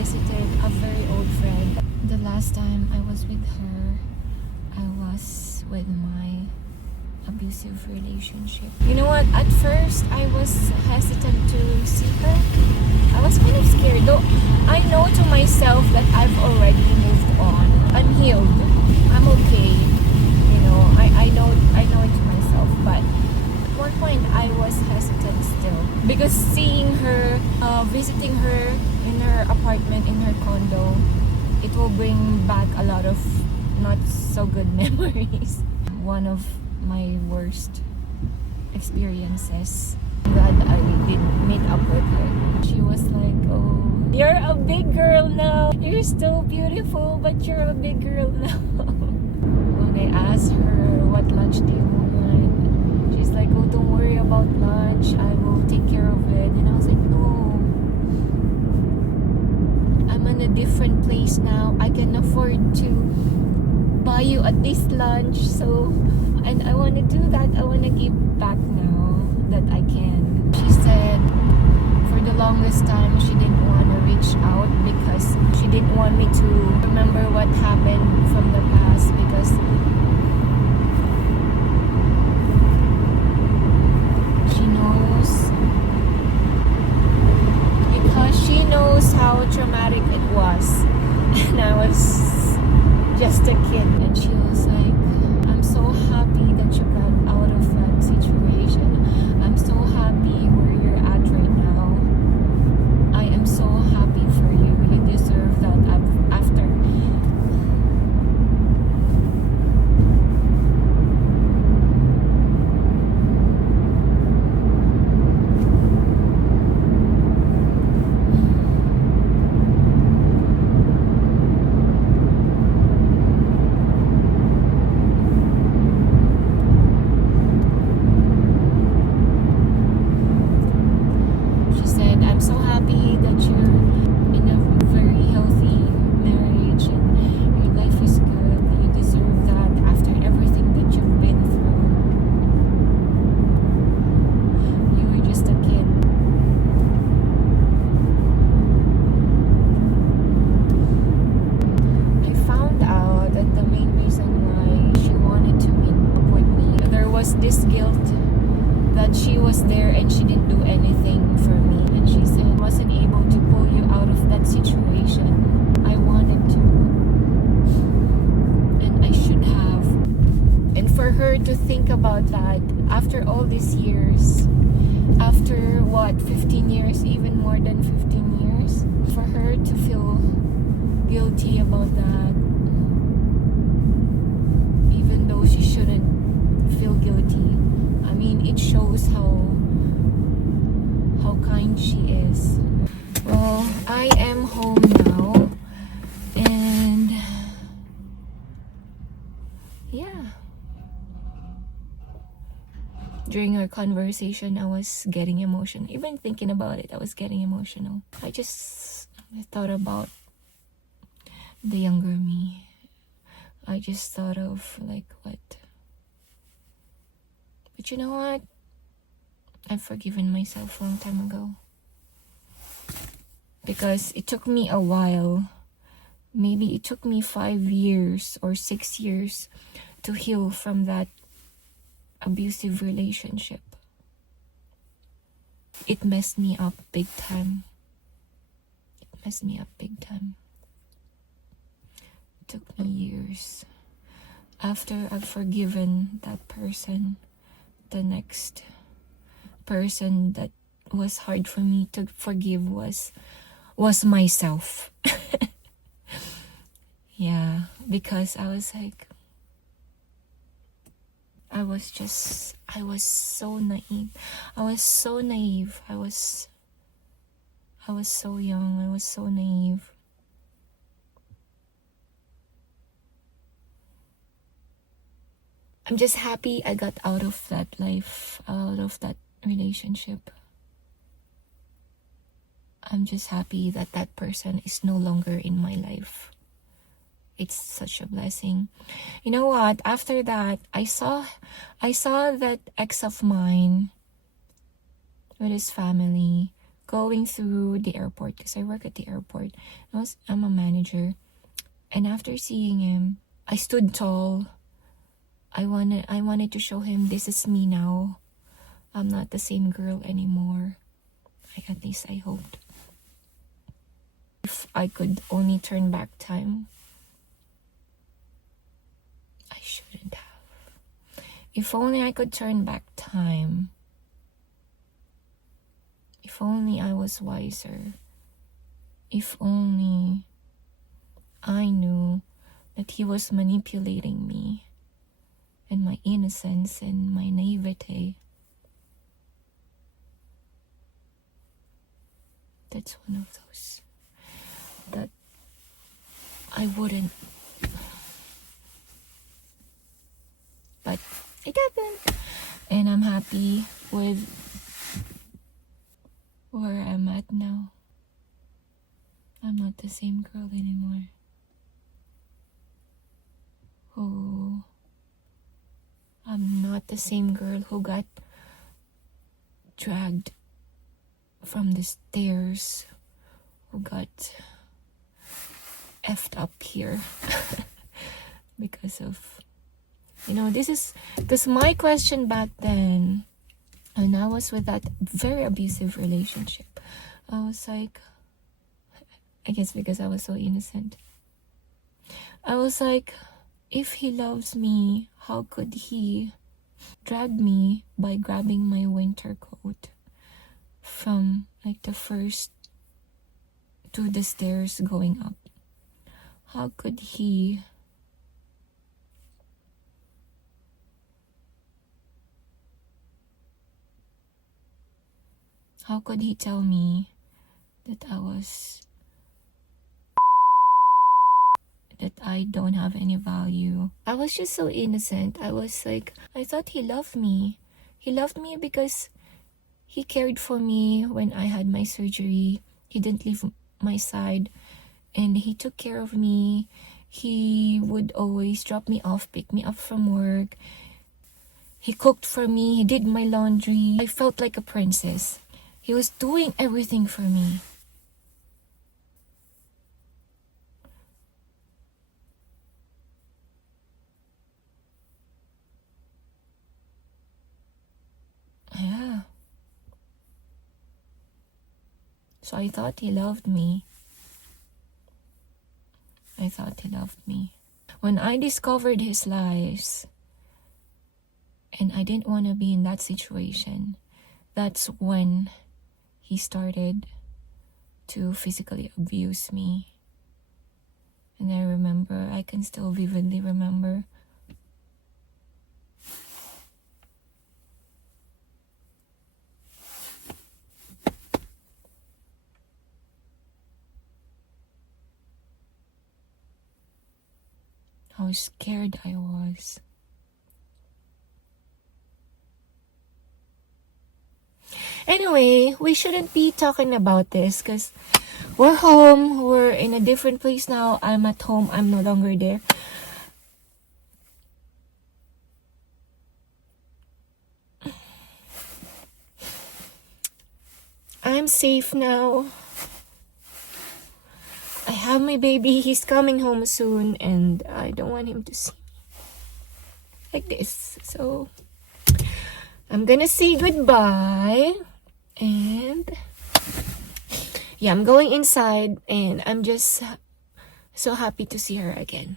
visited a very old friend. The last time I was with her, I was with my abusive relationship. You know what? At first, I was hesitant to see her. I was kind of scared, though I know to myself that I've already moved on. I'm healed. I'm okay. You know, I know it to myself. But at one point, I was hesitant still because seeing her, visiting her in her apartment, in her condo, it will bring back a lot of not so good memories. One of my worst experiences. Glad I didn't meet up with her. She was like, "Oh, you're a big girl now. You're still beautiful, but you're a big girl now." When I asked her, "What lunch do you want?" She's like, "Oh, don't worry about lunch. I will take care of it." And I was like, "No. I'm in a different place now. I can afford to buy you at least lunch, so and I want to do that. I want to give back now that I can." She said for the longest time she didn't want to reach out because she didn't want me to remember what happened from the past because she knows how traumatic it was. And I was just a kid, and she was like, "I'm so happy that you got out of that situation. I'm so happy where you're at right now. I am so happy for you. You deserve that after." This guilt that she was there and she didn't do anything for me, and she said I wasn't able to pull you out of that situation. I wanted to, and I should have. And for her to think about that after all these years, after what, 15 years, even more than 15 years, for her to feel guilty about that, even though she shouldn't feel guilty. I mean, it shows how kind she is. Well, I am home now, and yeah, during our conversation I was getting emotional. Even thinking about it, I was getting emotional. I thought about the younger me. I just thought of like, what? But you know what? I've forgiven myself a long time ago. Because it took me a while. Maybe it took me 5 years or 6 years to heal from that abusive relationship. It messed me up big time. It messed me up big time. It took me years. After I've forgiven that person, the next person that was hard for me to forgive was myself. Yeah, because I was like, I was so naive. I was so naive. I was so young. I was so naive. I'm just happy I got out of that life, out of that relationship. I'm just happy that that person is no longer in my life. It's such a blessing. You know what? After that, I saw that ex of mine with his family going through the airport, because I work at the airport. I'm a manager. And after seeing him, I stood tall. I wanted to show him, this is me now. I'm not the same girl anymore. At least I hoped. If I could only turn back time, I shouldn't have. If only I could turn back time. If only I was wiser. If only I knew that he was manipulating me and my innocence and my naivete. That's one of those that I wouldn't. But it happened. And I'm happy with where I'm at now. I'm not the same girl anymore. I'm not the same girl who got dragged from the stairs, who got effed up here because of, this is, because my question back then, and I was with that very abusive relationship, I was like, I guess because I was so innocent, I was like, if he loves me, how could he drag me by grabbing my winter coat from like the first to the stairs going up? How could he tell me that I don't have any value? I was just so innocent. I was like, I thought he loved me. He loved me because he cared for me when I had my surgery. He didn't leave my side, and he took care of me. He would always drop me off, pick me up from work. He cooked for me. He did my laundry. I felt like a princess. He was doing everything for me. Yeah. So I thought he loved me. When I discovered his lies, and I didn't want to be in that situation, that's when he started to physically abuse me. And I can still vividly remember how scared I was. Anyway, we shouldn't be talking about this because we're home. We're in a different place now. I'm at home. I'm no longer there. I'm safe now. I have my baby. He's coming home soon, and I don't want him to see me like this. So I'm gonna say goodbye, and yeah, I'm going inside, and I'm just so happy to see her again.